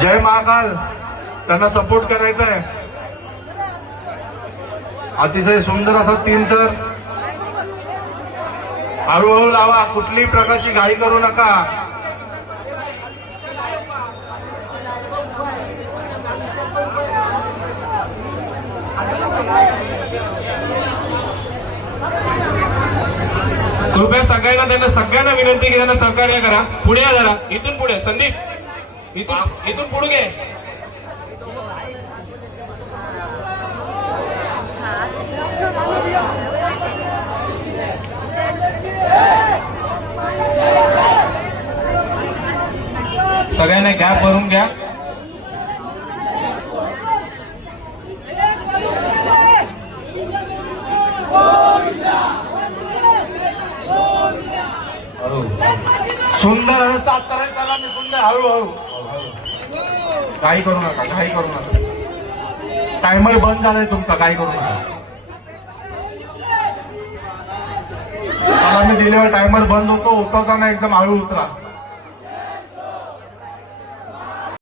जय महाकाल त्यांना सपोर्ट करायचा आहे। अतिशय सुंदर असा 3 तर हळूहळू लावा, कुठलीही प्रकारची घाई करू नका। कृपया सगळ्यांना विनंती की त्यांना सहकार्य करा। पुढे या जरा, इथून पुढे संदीप, इथून पुढे घे। सगळ्यांना गॅप भरून घ्या। सुंदर असं 7 करायचं चला मी सुंदर हळूहळू काही करू नका, काही करू नका। टायमर बंद झालाय तुमचा, काही करू नका। मला मी दिल्यावर टायमर बंद होतो, उतरताना एकदम हळू उतरा।